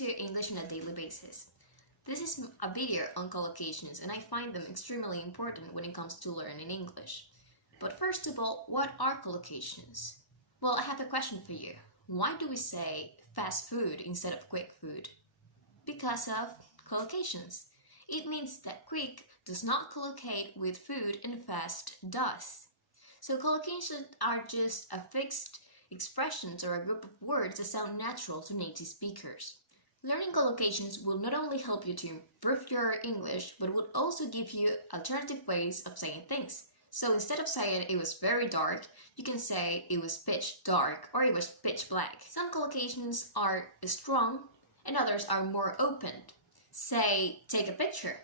to English on a daily basis. This is a video on collocations and I find them extremely important when it comes to learning English. But first of all, what are collocations? Well, I have a question for you. Why do we say fast food instead of quick food? Because of collocations. It means that quick does not collocate with food and fast does. So collocations are just a fixed expressions or a group of words that sound natural to native speakers. Learning collocations will not only help you to improve your English, but will also give you alternative ways of saying things. So instead of saying it was very dark, you can say it was pitch dark or it was pitch black. Some collocations are strong and others are more open. Say, take a picture.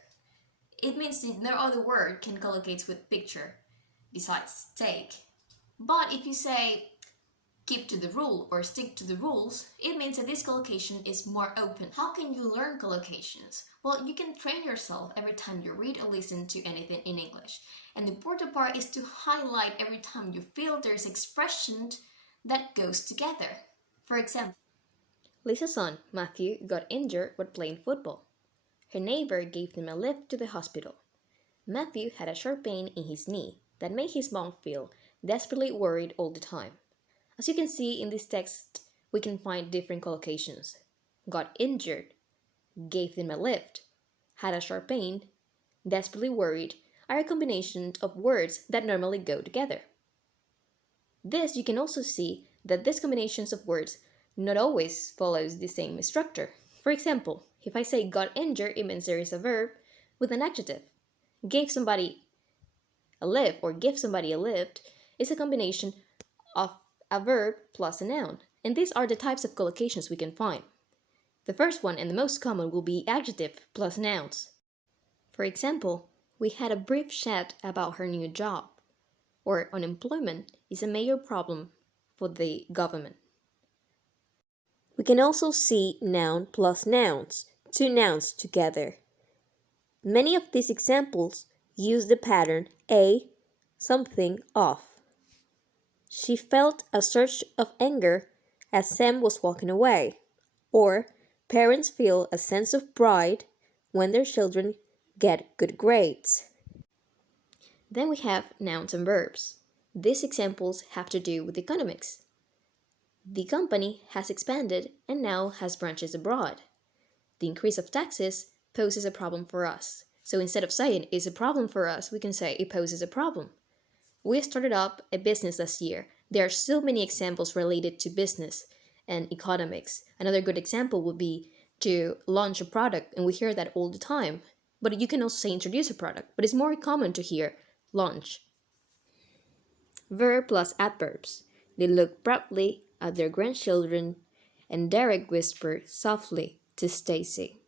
It means that no other word can collocate with picture besides take. But if you say keep to the rule or stick to the rules, it means that this collocation is more open. How can you learn collocations? Well, you can train yourself every time you read or listen to anything in English. And the important part is to highlight every time you feel there's expression that goes together. For example, Lisa's son, Matthew, got injured while playing football. Her neighbor gave him a lift to the hospital. Matthew had a sharp pain in his knee that made his mom feel desperately worried all the time. As you can see in this text, we can find different collocations. Got injured, gave them a lift, had a sharp pain, desperately worried are a combination of words that normally go together. This you can also see that these combinations of words not always follows the same structure. For example, if I say got injured, it means there is a verb with an adjective. Gave somebody a lift or give somebody a lift is a combination of a verb plus a noun, and these are the types of collocations we can find. The first one and the most common will be adjective plus nouns. For example, we had a brief chat about her new job, or unemployment is a major problem for the government. We can also see noun plus nouns, two nouns together. Many of these examples use the pattern a something of. She felt a surge of anger as Sam was walking away. Or, parents feel a sense of pride when their children get good grades. Then we have nouns and verbs. These examples have to do with economics. The company has expanded and now has branches abroad. The increase of taxes poses a problem for us. So instead of saying it's a problem for us, we can say it poses a problem. We started up a business last year. There are so many examples related to business and economics. Another good example would be to launch a product, and we hear that all the time. But you can also say introduce a product, but it's more common to hear launch. Verb plus adverbs. They look proudly at their grandchildren, and Derek whispered softly to Stacy.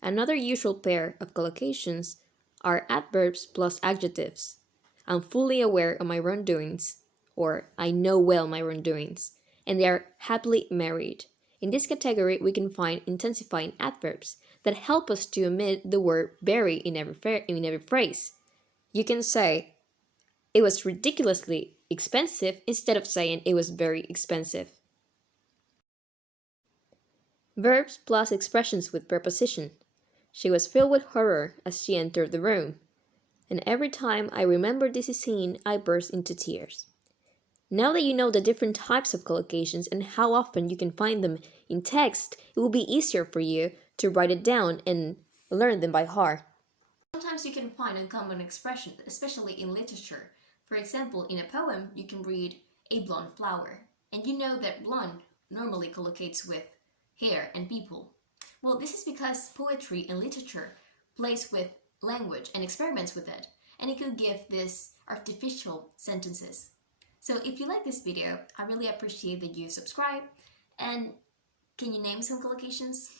Another usual pair of collocations are adverbs plus adjectives. I'm fully aware of my wrongdoings, or I know well my wrongdoings, and they are happily married. In this category, we can find intensifying adverbs that help us to omit the word very in every phrase. You can say, it was ridiculously expensive instead of saying it was very expensive. Verbs plus expressions with preposition. She was filled with horror as she entered the room. And every time I remember this scene, I burst into tears. Now that you know the different types of collocations and how often you can find them in text, it will be easier for you to write it down and learn them by heart. Sometimes you can find uncommon expressions, especially in literature. For example, in a poem, you can read a blonde flower, and you know that blonde normally collocates with hair and people. Well, this is because poetry and literature plays with language and experiments with it, and it could give this artificial sentences. So if you like this video, I really appreciate that you subscribe, and can you name some collocations?